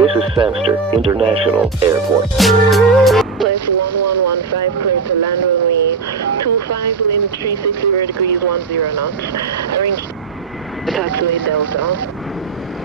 This is Samster International Airport. Place 1115, clear to land runway 25, wind 360 degrees 10 knots. Arrange taxiway Delta.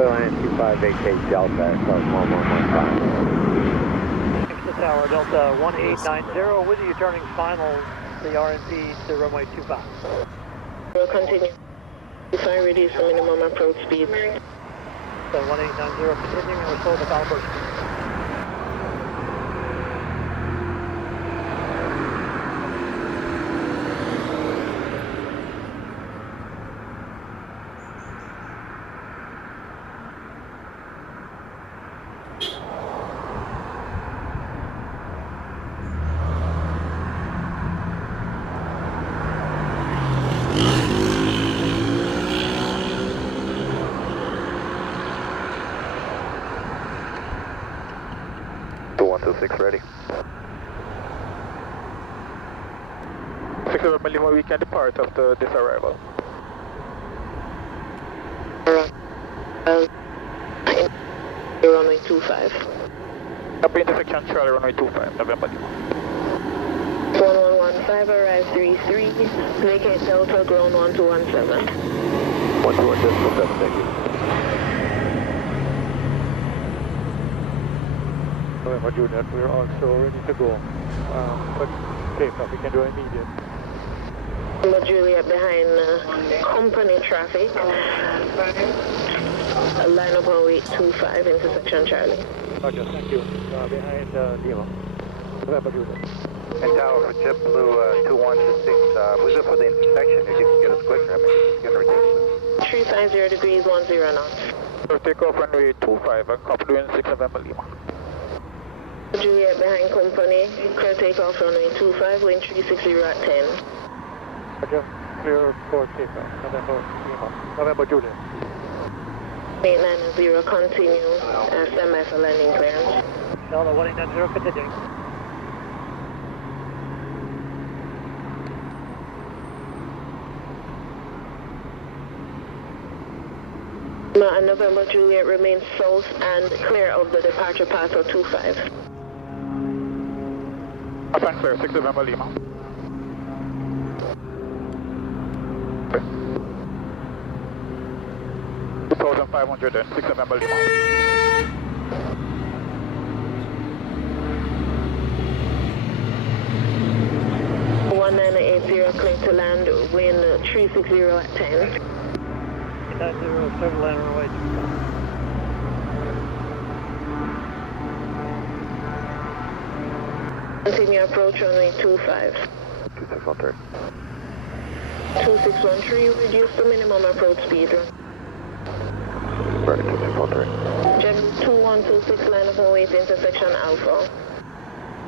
Airline 25 vacate Delta, close 1115. Kingston Tower, Delta 1890, with you turning final, the RNP to runway 25. We'll continue. If I reduce the minimum approach speed. So 1890, continuing, and we're still at the calibration. Ready. 6 Millimeter, we can depart after this arrival. Runway 25. Up intersection Charlie, runway 25, November. 1115, arrive 33, vacate Delta, ground 1217. 1217, thank you. November Juliet, we're also ready to go. But takeoff, we can do immediate. November Juliet behind company traffic. Line up on 825, intersection Charlie. Roger, thank you. Behind Lima. November Juliet. And Tower for JetBlue 2126, was it for the inspection if you can get us quicker? I mean, it's going to reduce 350 degrees 10 knots. So take off runway 25 and couple doing 6 November Lima. Juliet behind company, clear takeoff runway 25, wind 360 at 10. Roger, clear for takeoff, November Lima. November Juliet. 890, continue, stand by for landing clearance. Delta 1890, continuing. And November Juliet remains south and clear of the departure path of 25. Up and clear, 6 November Lima. Okay. 2500 and 6 November Lima. One 980, clear to land, wind 360 at 10. 890, start land runway 25. Continue approach runway 25. 2613. 2613, reduce the minimum approach speed. Ready, 2613. JetBlue 2126, line up on 8 intersection Alpha.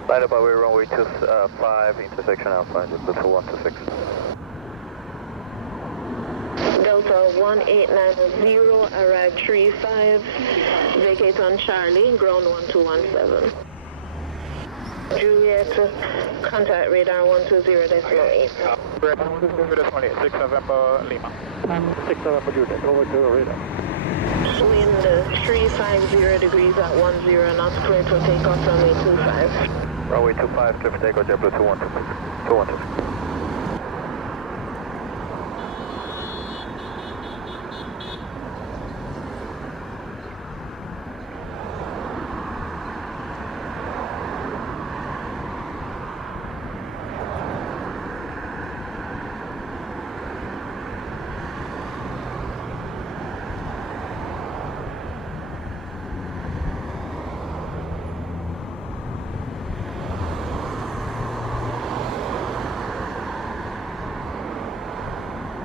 Line up by way runway 25, intersection Alpha, JetBlue 2126. Delta 1890, arrive 35, vacate on Charlie, ground 1217. Juliet, contact radar 120.8. Right, 120.8, 6 November Lima. 6 November Juliet, over to radar. Wind 350 degrees at 10 knots, clear for takeoff runway 25. Runway 25, clear for takeoff, JetBlue 2126. 2126.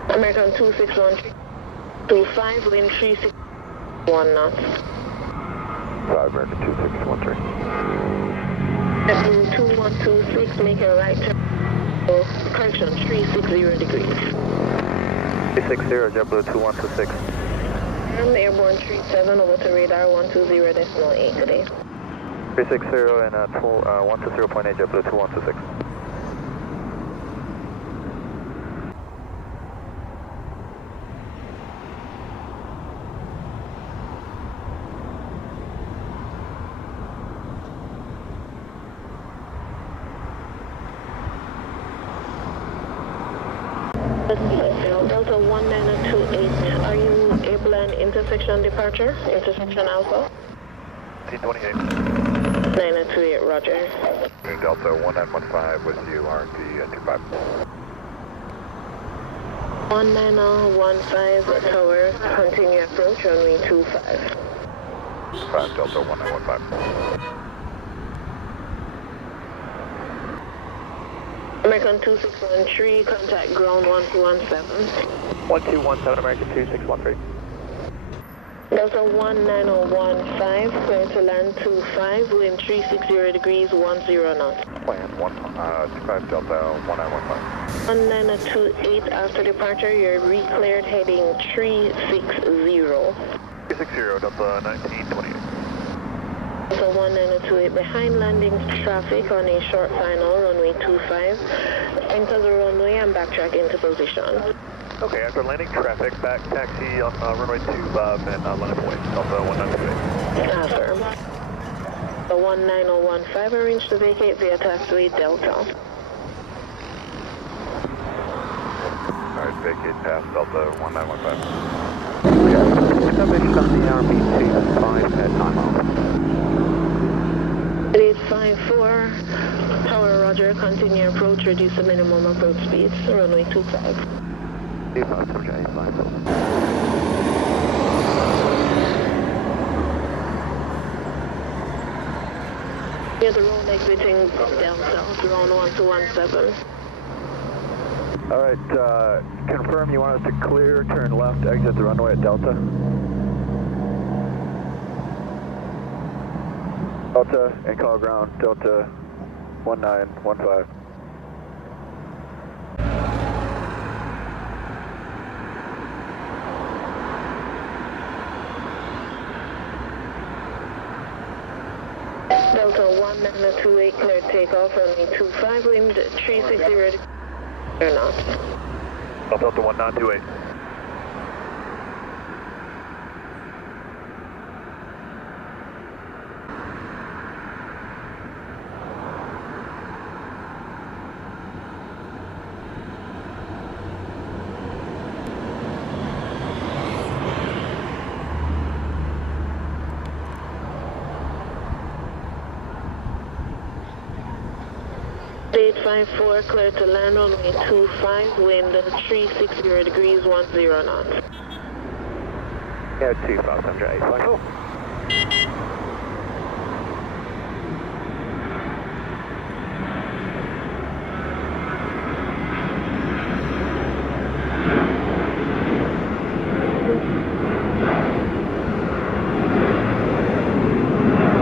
American 2613, wind 361 knots. 5 American 2613. JetBlue 2126, make a right turn. Correction, 360 degrees. 360, JetBlue 2126. Airborne 37 over to radar 120.8 today. 360 and 120.8, JetBlue 2126. Delta 1928, are you able an intersection departure? Intersection Alpha? 1828. 928, roger. Delta 1915 with you, RMP 25. 1915 tower, continue approach, runway 25. 5 Delta 1915. American 2613, contact ground 1217. 1217, American 2613. Delta 1915, clear to land 25, wind 360 degrees, 10 knots. Plan 25 Delta 1915. 1928, after departure, you're re-cleared heading 360. 360 Delta 1928. So 1928, behind landing traffic on a short final, runway 25. Enter the runway and backtrack into position. Okay, after landing traffic, back taxi on runway 25 and line of way, Delta 1928. Affirm. The 19015, arrange to vacate via taxiway Delta. Alright, vacate past Delta 1915. Established on the RMP 25 at 9 miles. 854, tower roger, continue approach, reduce the minimum approach speeds, runway 25. 25, subject 85. Here's the road exiting Delta, ground 1217. Alright, confirm you want us to clear, turn left, exit the runway at Delta. Delta and call ground, Delta 1915. Delta 1928, clear takeoff, runway 25, wind 360 knots. Delta 1928. State 54, clear to land, runway 25, wind 360 degrees, 10 knots. Yeah, 25, subject 850.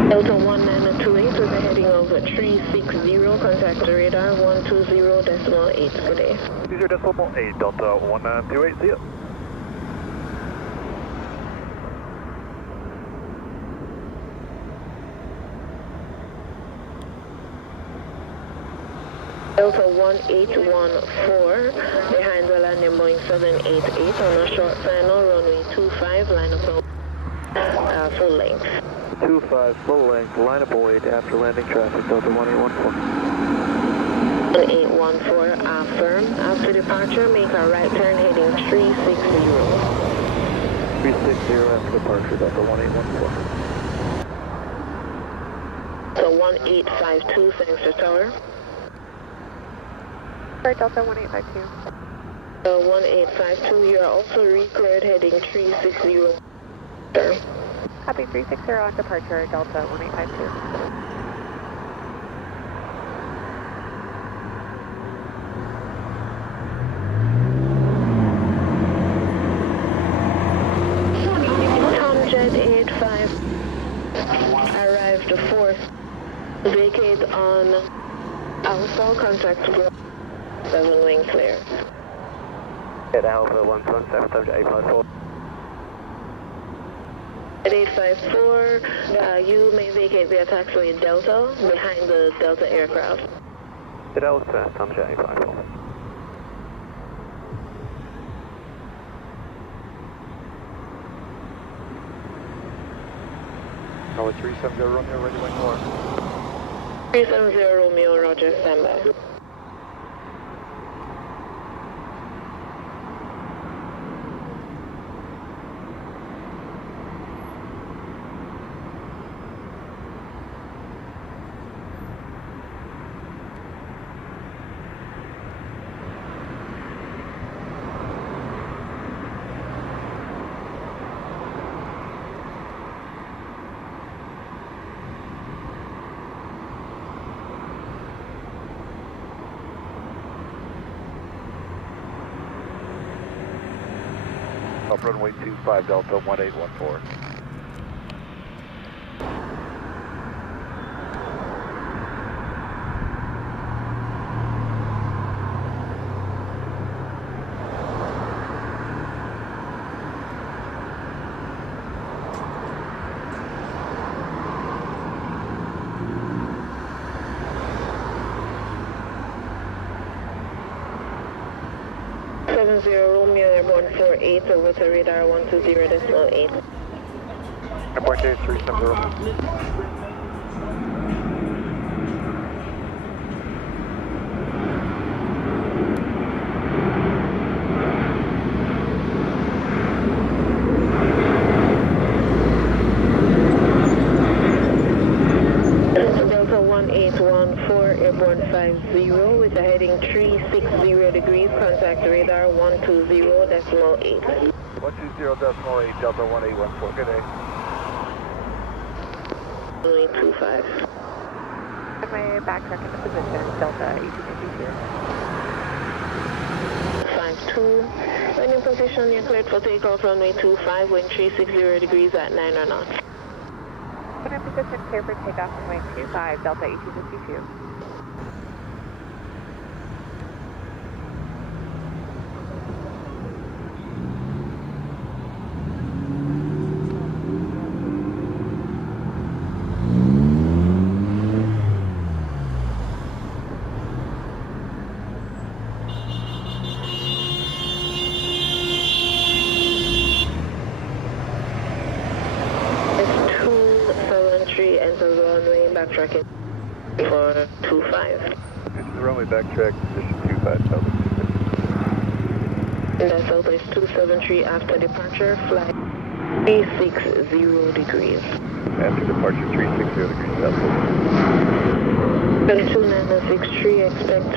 Delta 1928 with a heading of 360, contact the radar 120.8 per day. 20.8, Delta 1928, see ya. Delta 1814, behind the landing Boeing 788 on a short final, runway 25, line of full length. 25, full length, line of void after landing traffic, Delta 1814. 1814, affirm. After departure, make a right turn heading 360. 360 after departure, Delta 1814. So 1852, Sangster Tower. Delta 1852. So 1852, you are also re-cleared heading 360. Copy 360 on departure, Delta 1852. Tomjet 85, arrived 4th, vacate on Alpha, contact ground 7 wing clear. At Alpha 117, subject 854. At 854, you may vacate via taxiway Delta, behind the Delta aircraft. At Alpha, subject 854. Tower 370 Romeo, ready when you are. 370 Romeo, roger, standby. off runway 25 Delta 1814. Romeo Airborne 48 over to radar 120.8. Airborne Day 370. Delta 1814 Airborne 50 with a heading 360 degrees, contact radar 120.8. 120.8 Delta 1814, good day. 25. Put my backtrack into position, Delta 1852. 52. When in position, you're cleared for takeoff runway 25, wind 360 degrees at 9 knots. Put in position, clear for takeoff runway 25, Delta 1852. Backtracking for 25. This is the runway backtrack, position 25 Delta 250. That's Southwest 273 after departure, flight 360 degrees. After departure 360 degrees Delta. 29063, expect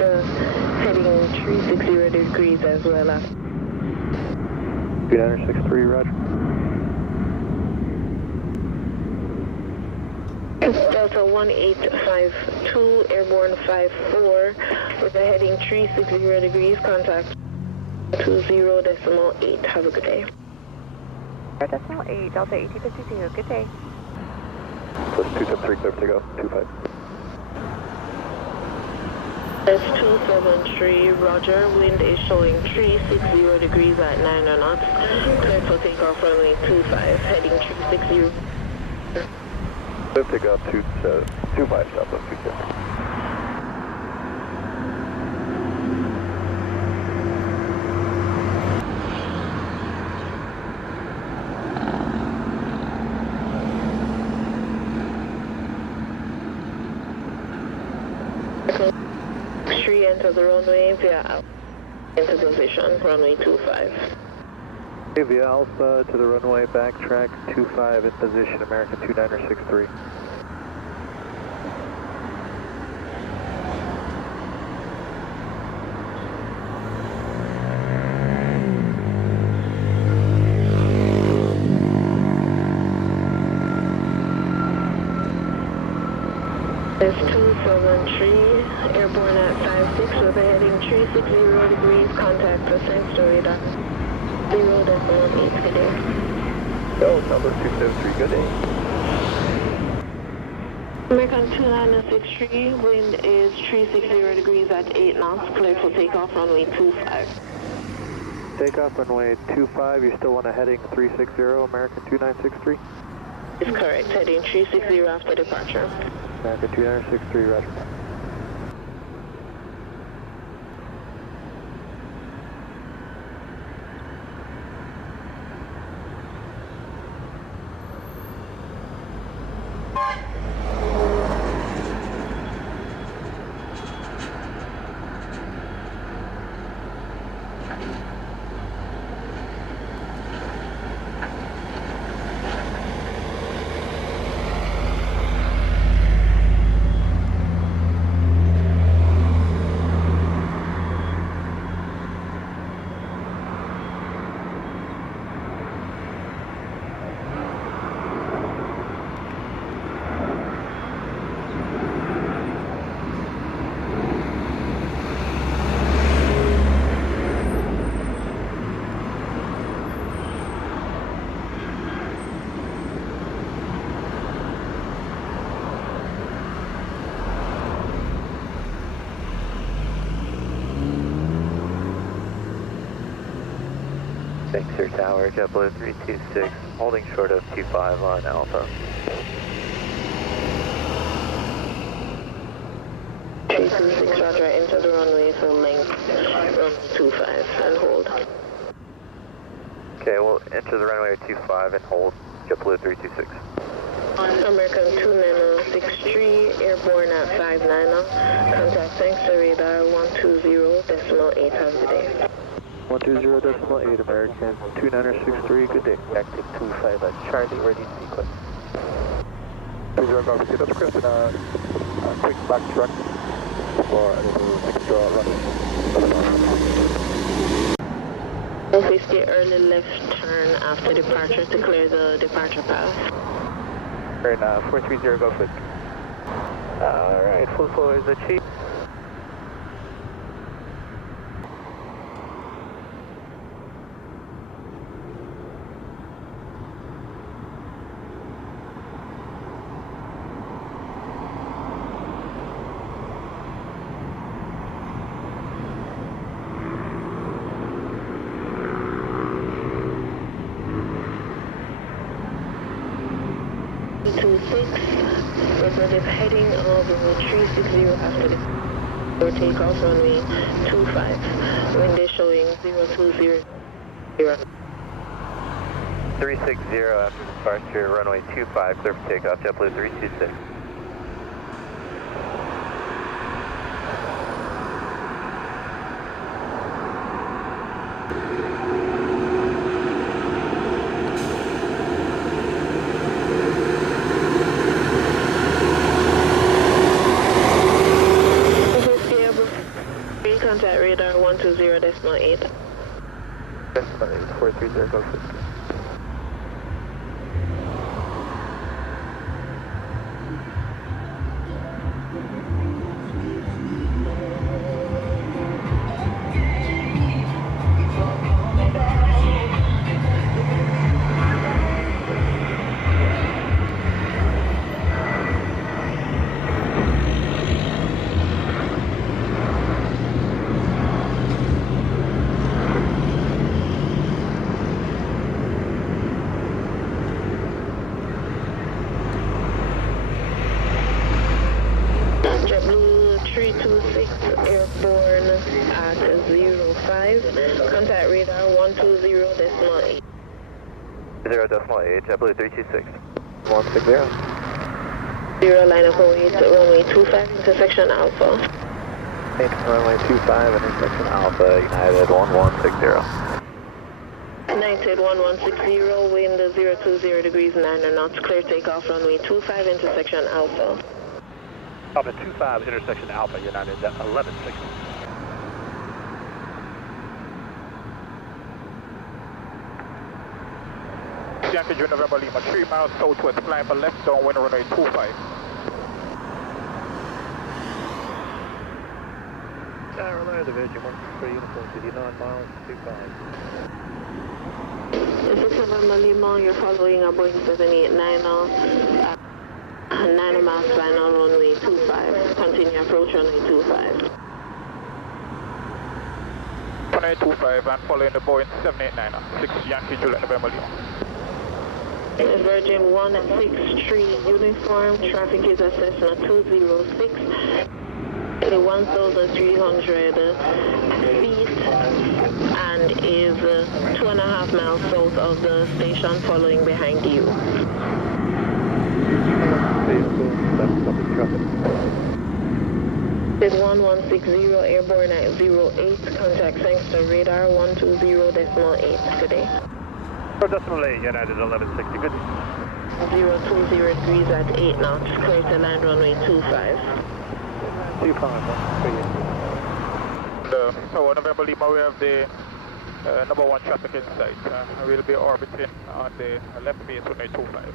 heading 360 degrees as well. 2963, roger. Delta 1852, Airborne 54, with a heading 360 degrees, contact 20.8. Have a good day. 0.8, Delta 1852, good day. Plus 273, clear for takeoff, 25. That's 273, roger, wind is showing 360 degrees at 9 knots, clear for takeoff runway 25, heading 360. Clear for takeoff 25 Delta 250. Enter the runway via Alpha into position, runway 25. Okay, via Alpha to the runway, backtrack 25 in position, American 2963. There's 273, airborne at 56 with a heading 360 degrees, contact ascent to radar 0.8, good day. Bell number 273, good day. American 2963, wind is 360 degrees at 8 knots, cleared for takeoff runway 25. Takeoff runway 25, you still want a heading 360, American 2963? Is correct, heading 360 after departure. American 2963, roger. Spencer Tower, JetBlue 326, holding short of 25 on Alpha. 326, roger, enter the runway for length, run 25 and hold. Okay, we'll enter the runway 25 and hold, JetBlue 326. American 2963, airborne at 59, contact thanks to radar 120.8, have a good day. 120.8, American 2963, good day. Active 25 at Charlie, ready to sequence. Please remember to that's Chris, a quick backtrack for a little extra runway. 50 early left turn after departure to clear the departure path. Turn 430, go quick. Alright, full forward is achieved. Representative heading of 360 after the or takeoff runway 25. Wind is showing 020. 360 after departure, runway 25, clear for takeoff, JetBlue 326. Contact radar 120.8. 430, go quick. JetBlue 326 airborne at 05. Contact radar 120.8. 0.8, JetBlue 326. 160. 0 line of await, runway 25, intersection Alpha. Runway 25, intersection Alpha, United 1160. United 1160, wind 020 degrees 9 knots, clear takeoff runway 25, intersection Alpha. Alpha 25, intersection Alpha, United 1160. Yankee June November Lima, 3 miles southwest, climb for left downwind runway 25. Carolina Division 163, uniform city, 9 miles, 25. This is November Lima, you're following a Boeing 789, 9 miles final runway 25. Continue approach runway 25. Runway 25 and following the Boeing 789, 6 Yankee Juliet November Lima. Virgin 163 uniform, traffic is a Cessna 206, 1,300 feet and is 2.5 miles south of the station following behind you. Is 1160 airborne at 08, contact thanks to radar 120.8 today. Decimal 8, United 1160, good. 020 degrees at 8 knots, clear to land runway 25. 25, 138. So November Lima, we have the number 1 traffic in sight. We'll be orbiting on the left base runway 25.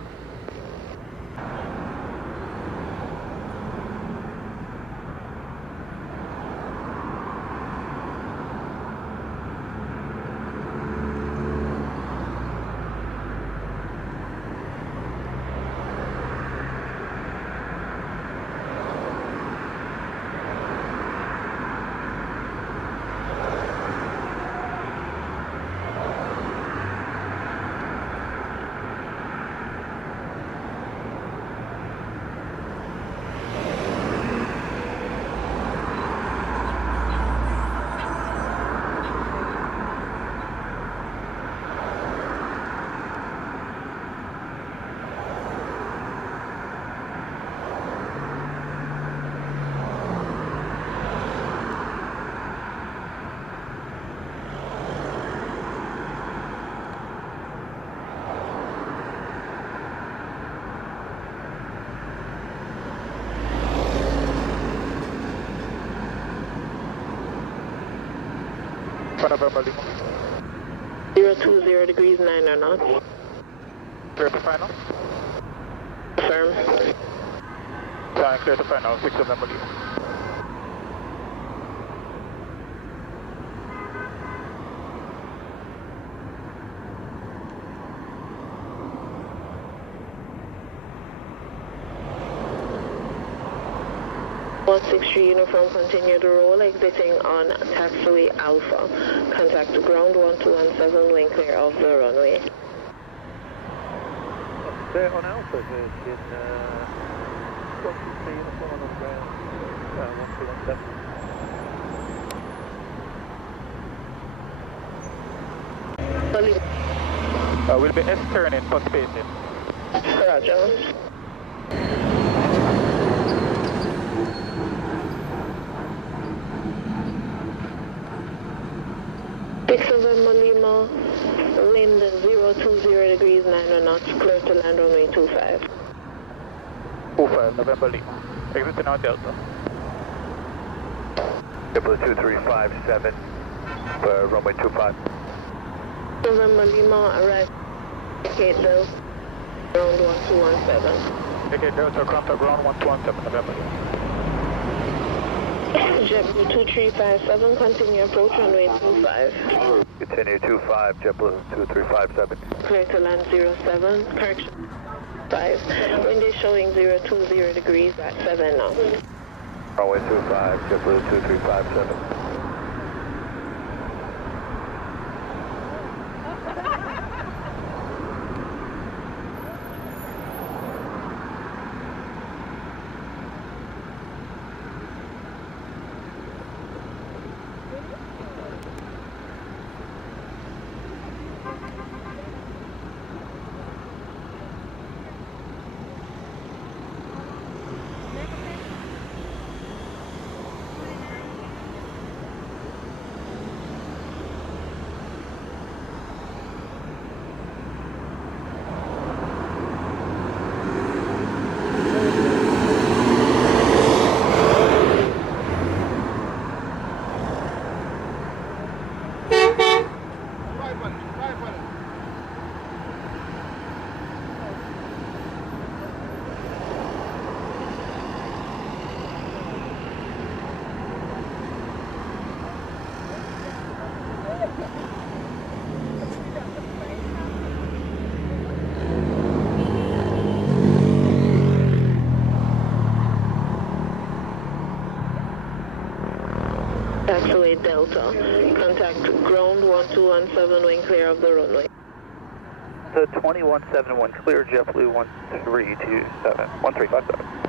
for November Lima. 020 degrees 9 knots. Clear to final. Firm. Time clear to final, 6 November Lima. One 63 uniform, continue to roll, exiting on taxiway Alpha. Contact ground 1217, wing clear of the runway. There on Alpha, there's been 123 uniform on ground 1217. We'll be S-turning for spacing. Roger. Lima, wind 020 degrees 9 knots, clear to land runway 25. 25, November Lima. Exiting on Delta. JetBlue 2357, runway 25. November Lima, arrive. Indicate Delta, ground 1217. Indicate Delta, contact ground 1217, November Lima. JetBlue 2357, continue approach runway 25. Continue 25, JetBlue 2357. Clear to land 07, correction 5. Wind is showing 020 degrees at 7 knots. Runway 25, JetBlue 2357. Taxiway Delta, contact ground 1217, wing clear of the runway. So 2171, clear JetBlue 1327, 1357.